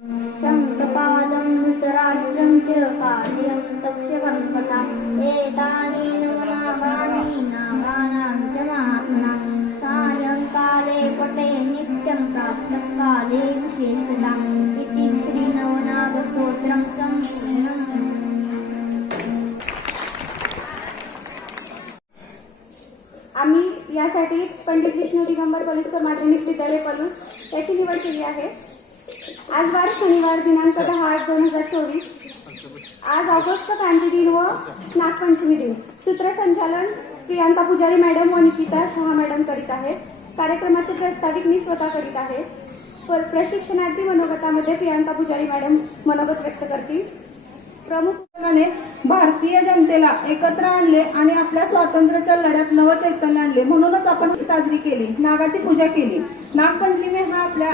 सङ्कपादं धृतराष्ट्रं च कार्यं तक्षकल्पना। एतानि नवनागानि नागानां च महात्मना सायङ्काले पटे नित्यं प्राप्तं काले विशेषता। इति श्रीनवनागस्तोत्रं सम्पूर्णम् आम्ही यासाठी पंडित विष्णू दिगंबर पोलीस माध्यमिक विद्यालय कॉलेज त्याची निवड केली आहे. आज वार शनिवार दिनांक दहा आठ दोन हजार चोवीस. आज ऑगस्ट क्रांती दिन व नागपंचमी दिन. सूत्रसंचालन प्रियांका पुजारी मॅडम व निकिता शहा मॅडम करीत आहेत. कार्यक्रमाचे प्रस्ताविक मी स्वतः करीत आहे. प्रशिक्षणार्थी मनोगतामध्ये प्रियांका पुजारी मॅडम मनोगत व्यक्त करतील. प्रमुख भारतीय जनतेला एकत्र आणले आणि आपल्या स्वातंत्र्याच्या लढ्यात नव चैतन्य आणले. म्हणूनच आपण साजरी केली. नागाची पूजा केली. नागपंचमी हा आपल्या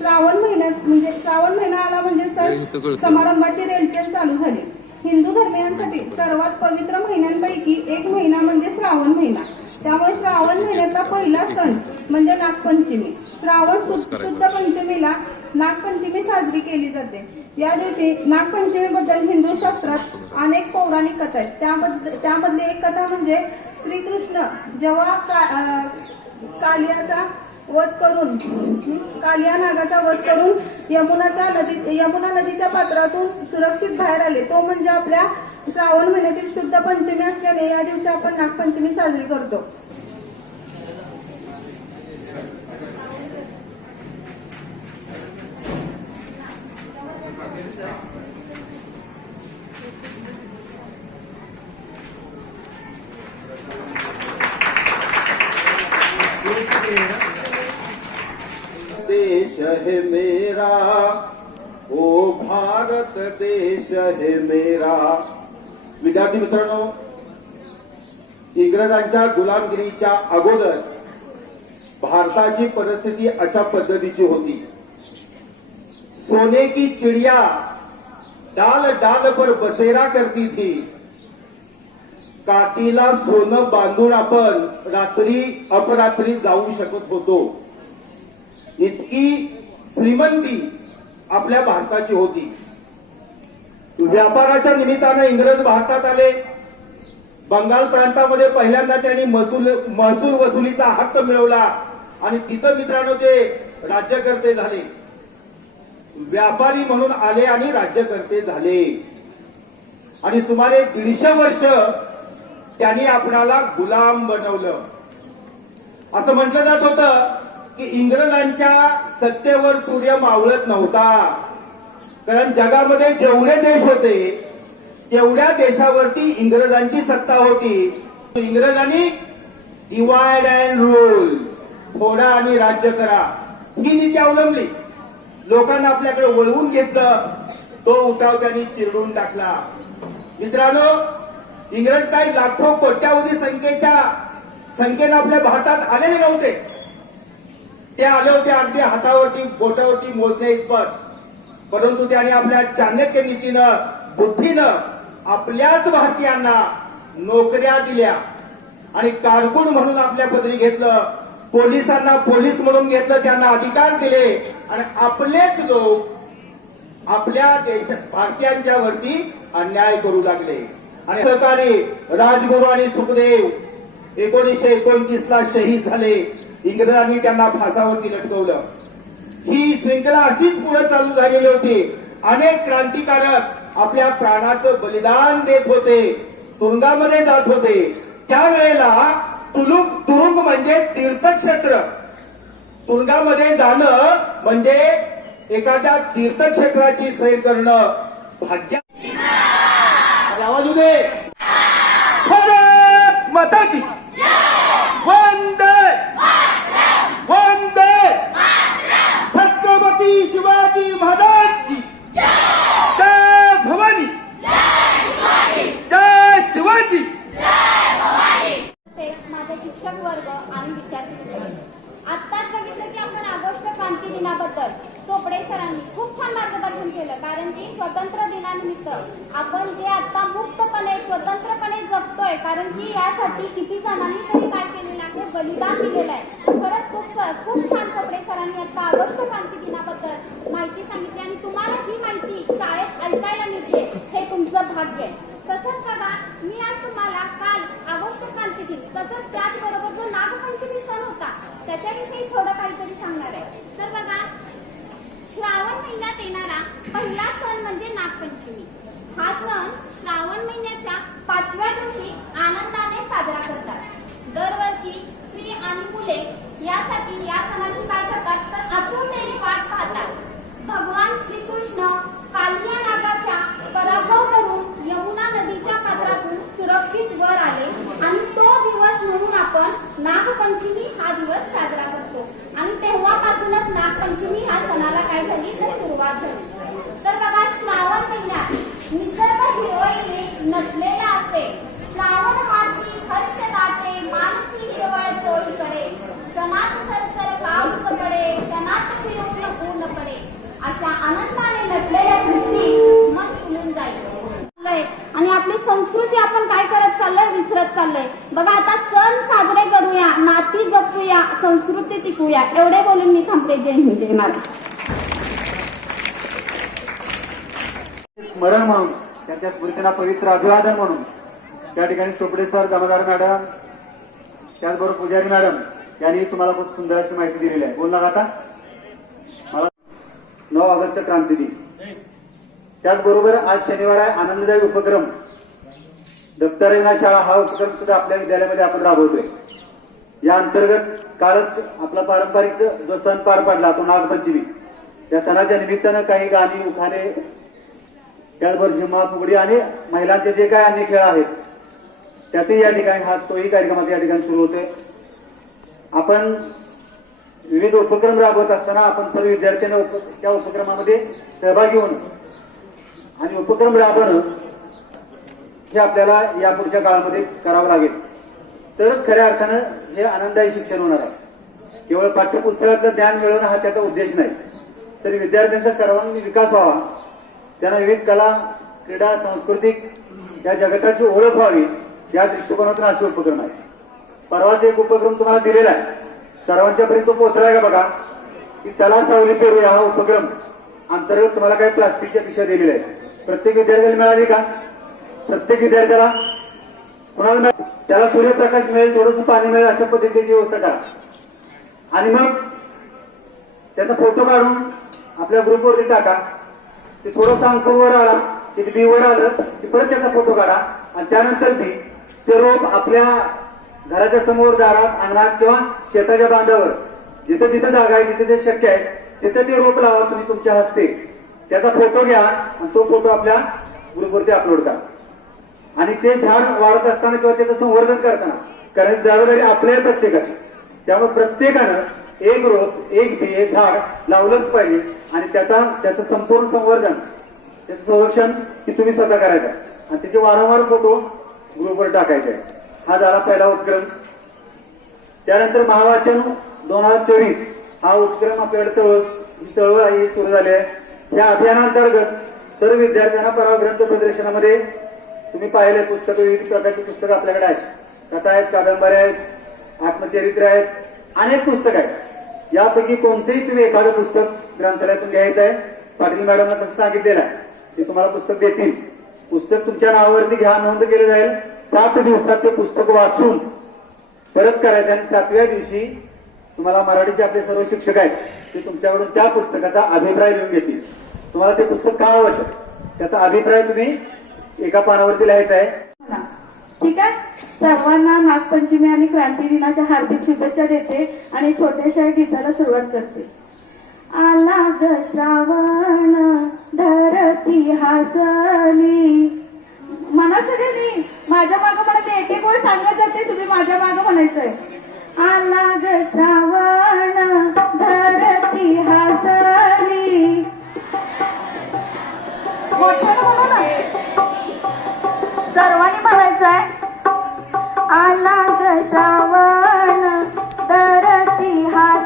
श्रावण महिन्यात म्हणजे श्रावण महिना आला म्हणजे सण समारंभाची रेलचेल चालू झाली. हिंदू धर्मियांसाठी सर्वात पवित्र महिन्यांपैकी एक महिना म्हणजे श्रावण महिना. त्यामुळे श्रावण महिन्यातला पहिला सण म्हणजे नागपंचमी. श्रावण शुद्ध पंचमीला नागपंचमी साजरी केली जाते. या दिवशी नागपंचमीबद्दल हिंदू शास्त्रात अनेक पौराणिक कथा आहेत. त्याबद्दल त्यामधली एक कथा म्हणजे श्रीकृष्ण जेव्हा कालियाचा वध करून काल कालिया नागाचा वध करून यमुनाच्या नदी यमुना नदीच्या पात्रातून सुरक्षित बाहेर आले. तो म्हणजे आपल्या श्रावण महिन्यातील शुद्ध पंचमी असल्याने या दिवशी आपण नागपंचमी साजरी करतो. देश है मेरा ओ भारत देश है मेरा। विद्यार्थी मित्रांनो इंग्रजांच्या गुलामगिरीच्या अगोदर भारताची परिस्थिती अशा पद्धतीची होती. सोने की चिड़िया डाल डाल पर बसेरा करती थी. काठीला सोनं बांधून आपण रात्री अपरात्री जाऊ शकत होतो. इतकी श्रीमंती आपल्या भारताची होती. व्यापाराच्या निमित्तानं इंग्रज भारतात आले. बंगाल प्रांतामध्ये पहिल्यांदा त्यांनी महसूल महसूल वसुलीचा हक्क मिळवला आणि तिथं मित्रांनो ते राज्यकर्ते झाले. व्यापारी म्हणून आले आणि राज्यकर्ते झाले. आणि सुमारे दीडशे वर्ष त्यांनी आपणाला गुलाम बनवलं. असं म्हटलं जात होतं. की इंग्रजांच्या सत्तेवर सूर्य मावळत नव्हता. कारण जगामध्ये जेवढे देश होते तेवढ्या देशावरती इंग्रजांची सत्ता होती. इंग्रजांनी डिवाइड अँड रूल फोडा आणि राज्य करा. ही नीती अवलंबली. लोकांना आपल्याकडे वळवून घेतलं. तो उठाव त्यांनी चिरडून टाकला. मित्रांनो इंग्रज काही लाखो कोट्यावधी संख्येच्या संख्येनं आपल्या भारतात आलेले नव्हते. ते आले होते अगदी हातावरती बोटावरती मोजणे इतपत. परंतु त्यांनी आपल्या चाणक्य नीतीनं बुद्धीनं आपल्याच भारतीयांना नोकऱ्या दिल्या. आणि कारकून म्हणून आपल्या पदरी घेतलं. पोलिसांना पोलीस म्हणून घेतलं त्यांना अधिकार दिले. आणि आपलेच लोक आपल्या देश भारतीयांच्या वरती अन्याय करू लागले. आणि सहकारी राजगुरू आणि सुखदेव एकोणीसशे एकोणतीस ला शहीद झाले. इंग्रजांनी त्यांना फासावरती लटकवलं. ही श्रृंखला अशीच पुढे चालू झालेली होती. अनेक क्रांतिकारक आपल्या प्राणाचं बलिदान देत होते. तुरुंगामध्ये जात होते. त्यावेळेला तुलुक तुरुंग म्हणजे तीर्थक्षेत्र. तुरुंगामध्ये जाणं म्हणजे एखाद्या तीर्थक्षेत्राची सैर करणं. भाग्य आवाज दे भारत माता की वंदे वंदे छत्रपती शिवाजी महाराज की जय भवानी जय शिवाजी ते माझे शिक्षक वर्ग आणि विद्यार्थी मित्र. आत्ताच बघितलं की आपण ऑगस्ट क्रांती दिनाबद्दल चोपडे सरांनी खूप छान मार्गदर्शन केलं कारण की स्वतंत्र दिनानिमित्त आपण जे आता मुक्तपणे स्वतंत्रपणे जगतोय कारण की यासाठी किती जणांनी तरी काय केलेलं आहे बलिदान दिलेलं आहे खरंच खूप खूप छान चोपडे सरांनी आता ऑगस्ट क्रांती दिनाबद्दल माहिती सांगितली आणि तुम्हाला ही माहिती शाळेत ऐकायला मिळते हे तुमचं भाग्य आहे तसंच बघा मी आज तुम्हाला काल ऑगस्ट क्रांती दिन तसंच त्याचबरोबर जो नागपंचमी सण होता त्याच्याविषयी थोडं काहीतरी सांगणार आहे. तर बघा श्रावण महिन्यात येणारा पहिला सण म्हणजे नागपंचमी. हा सण श्रावण महिन्याच्या पाचव्या दिवशी आनंदाने साजरा करतात. दरवर्षी स्त्री आणि मुले यासाठी या सणाची काय करतात? तर आतुरतेने वाट पाहतात. भगवान श्रीकृष्ण कालिया नागाच्या पराभव करून यमुना नदीच्या पात्रातून सुरक्षित वर आले आणि तो दिवस म्हणून आपण नागपंचमी हा दिवस साजरा करतो. आणि तेव्हापासूनच नागपंचमी हा सणाला काय झाली? तर सुरुवात झाली. त्यांना पवित्र अभिवादन म्हणून. त्या ठिकाणी चोपडे सर जमादार मॅडम त्याचबरोबर पुजारी मॅडम यांनी तुम्हाला खूप सुंदर अशी माहिती दिलेली आहे. बोल आता मला नऊ ऑगस्ट क्रांती दिन. त्याचबरोबर आज शनिवार आहे आनंददायी उपक्रम. दप्तरेना शाळा हा उपक्रम सुद्धा आपल्या विद्यालयामध्ये आपण राबवतोय. या अंतर्गत कालच आपला पारंपरिक जो सण पार पडला तो नागपंचमी. या सणाच्या निमित्तानं काही गाणी उखाणे त्याचबरोबर झिम्मा फुगडी आणि महिलांचे जे काय अन्य खेळ आहेत त्यातही या ठिकाणी हा तोही कार्यक्रमाचा या ठिकाणी सुरू होतोय. आपण विविध उपक्रम राबवत असताना आपण सर्व विद्यार्थ्यांना उप- त्या उपक्रमामध्ये सहभागी होणं आणि उपक्रम राबवणं हे आपल्याला या पुढच्या काळामध्ये करावं लागेल. तरच खऱ्या अर्थानं हे आनंददायी शिक्षण होणार आहे. केवळ पाठ्यपुस्तकातलं ज्ञान मिळवणं हा त्याचा उद्देश नाही. तर विद्यार्थ्यांचा सर्वांगीण विकास व्हावा त्यांना विविध कला क्रीडा सांस्कृतिक या जगताची ओळख व्हावी या दृष्टिकोनातून असे उपक्रम आहे परवाच एक उपक्रम तुम्हाला दिलेला आहे. सर्वांच्या पर्यंत तो पोहोचलाय का बघा? की चला सावली पेरूया हा उपक्रम. अंतर्गत तुम्हाला काही प्लास्टिकच्या पिशव्या दिलेल्या आहेत. प्रत्येक विद्यार्थ्याला मिळाली का? प्रत्येक विद्यार्थ्याला? कुणाला मिळाली? त्याला सूर्यप्रकाश मिळेल थोडंसं पाणी मिळेल अशा पद्धतीची व्यवस्था करा. आणि मग त्याचा फोटो काढून आपल्या ग्रुपवरती टाका. ते थोडंसं अंकुर वर आला तिथे बी वर आलं की परत त्याचा फोटो काढा. आणि त्यानंतर बी ते रोप आपल्या घराच्या समोर दारात अंगणात किंवा शेताच्या बांधावर. जिथं जिथं जागा आहे जिथे ते शक्य आहे तिथं ते रोप लावा तुम्ही तुमच्या हस्ते. त्याचा फोटो घ्या आणि तो फोटो आपल्या ग्रुपवरती अपलोड करा. आणि ते झाड वाढत असताना किंवा त्याचं संवर्धन करताना कारण जबाबदारी आपल्या प्रत्येकाची. त्यामुळे प्रत्येकानं एक रोप एक बी एक झाड लावलंच पाहिजे. आणि त्याचा त्याचं संपूर्ण संवर्धन त्याचं संरक्षण की तुम्ही स्वतः करायचं आहे. आणि त्याचे वारंवार फोटो ग्रुपवर टाकायचे आहे. हा झाला पहिला उपक्रम त्यानंतर महावाचन दोन हजार चोवीस हा उपक्रम आपल्याकडे चळवळ ही चळवळ आहे ही सुरू झाली आहे या अभियानांतर्गत सर्व विद्यार्थ्यांना परवा ग्रंथ प्रदर्शनामध्ये तुम्ही पाहिले पुस्तकं विविध प्रकारची पुस्तकं आपल्याकडे आहेत कथा आहेत कादंबऱ्या आहेत आत्मचरित्र आहेत अनेक पुस्तकं आहेत यापैकी कोणतेही तुम्ही एखादं पुस्तक ग्रंथालयातून घ्यायचं आहे. पाटील मॅडमना तसं सांगितलेलं आहे. ते तुम्हाला पुस्तक देतील. पुस्तक तुमच्या नावावरती घ्या नोंद केलं जाईल. सात दिवसात ते पुस्तक वाचून परत करायचं आणि सातव्या दिवशी तुम्हाला मराठीचे आपले सर्व शिक्षक आहेत ते तुमच्याकडून त्या पुस्तकाचा अभिप्राय लिहून घेतील. तुम्हाला ते पुस्तक का आवडलं? त्याचा अभिप्राय तुम्ही एका पानावरती लिहायचा आहे. ठीक आहे. सर्वांना नागपंचमी आणि क्रांती दिनाच्या हार्दिक शुभेच्छा देते आणि छोट्याशा गीताला सुरुवात करते. आला ग श्रावण धरती हासली. म्हणा सगळ्यांनी माझ्या मागं म्हणते एक एक वेळ सांगत जाते तुम्ही माझ्या मागं म्हणायचंय. आला ग श्रावण धरती हासली. मोठ्यानं म्हणा ना. सर्वांनी म्हणायचंय आला ग श्रावण धरती हासली.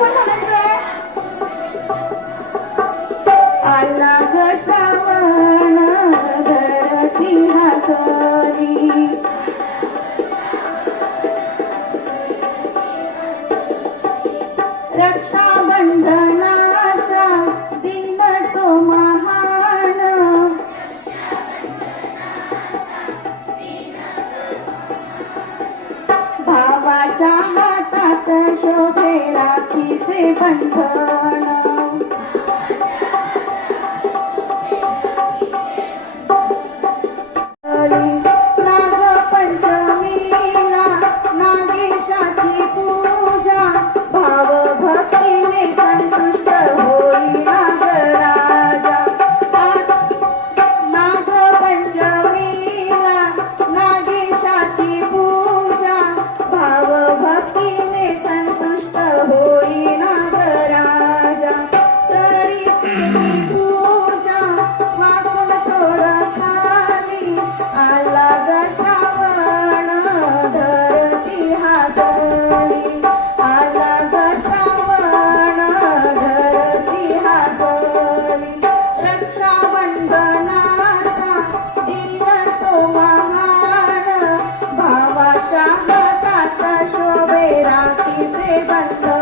मुलांनी पण म्हणायचंय Bye.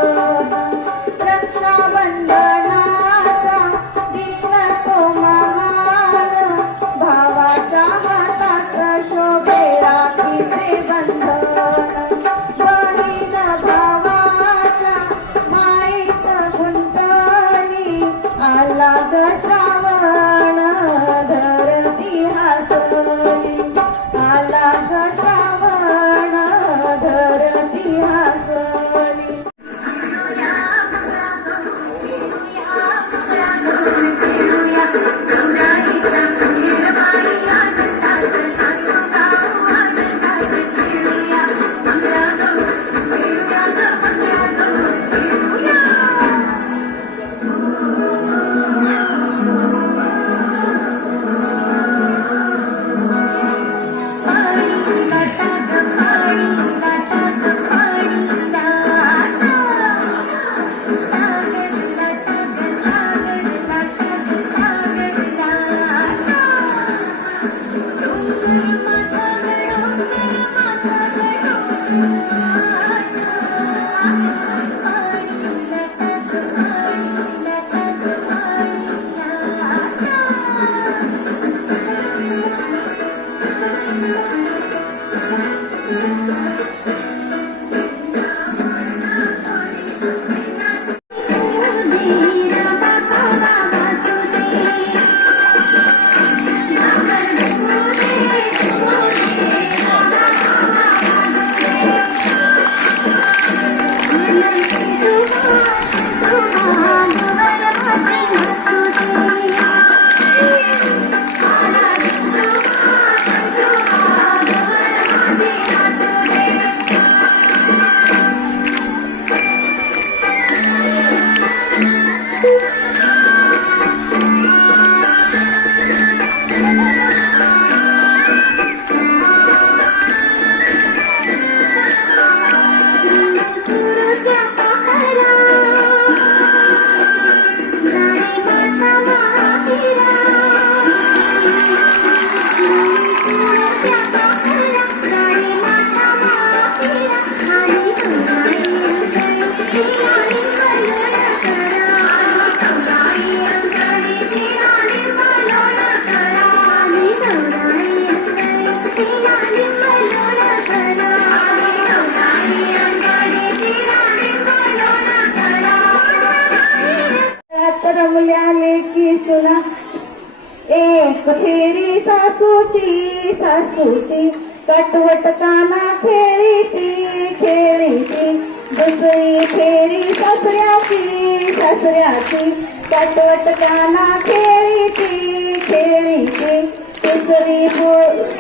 खेळी ती खेळी सासऱ्याची सासऱ्याची कटवट काना खेळीची खेळीची. तिसरी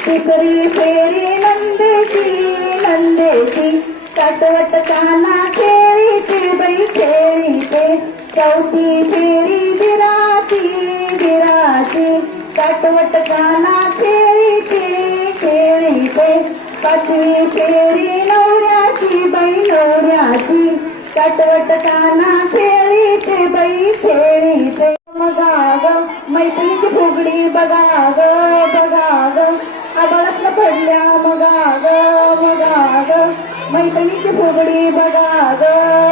तिसरी फेरी नंदेची नंदेची. कटवट काना खेळीची बाई खेळीचे. चौथी फेरी दिराची दिराची कटवट काना खेळीची खेळीचे. पाचवी फेरी बाई नवऱ्याची खेळीचे बाई खेळीचे बघा ग फुगडी बघा ग बघा ग पडल्या मगा ग मगा ग फुगडी बघा ग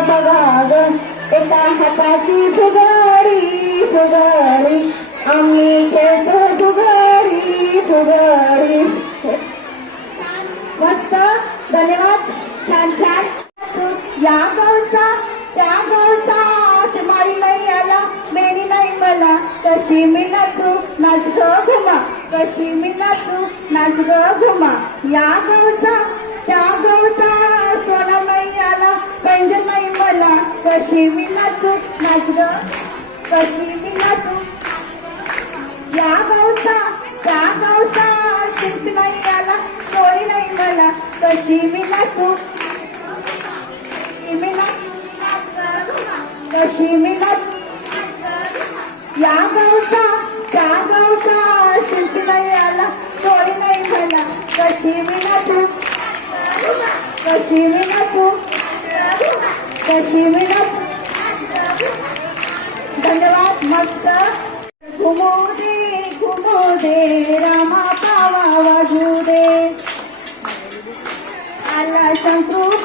बघा ग एका हाताची फुगाडी फुगाडी. आम्ही खेळतो फुगाडी फुगाडी. मस्त. धन्यवाद. या गावचा त्या गावचा माळी नाही आला मेनी नाही मला. कशी मी नाचू नाच ग घुमा. कशी मी नाचू नाच ग घुमा. या गावचा त्या गावचा सोना नाही आला पंज नाही मला. कशी मी नाचू नाच ग कशी मी नाचू या गावचा त्या गावचा शिल्प नाही आला सोळी नाही मला. कशी मी नाचू कशी या गावचा त्या गावचा नाही आला नाही कशी कशी कशी धन्यवाद. मस्त. घुमू दे घुमू दे रामा पावा वाजू दे. आला शंकू.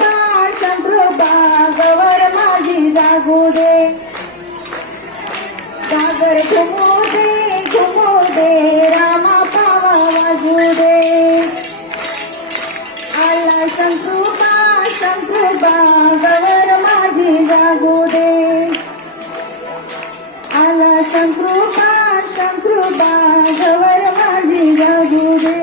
शंकृपा गवर माझी जागू दे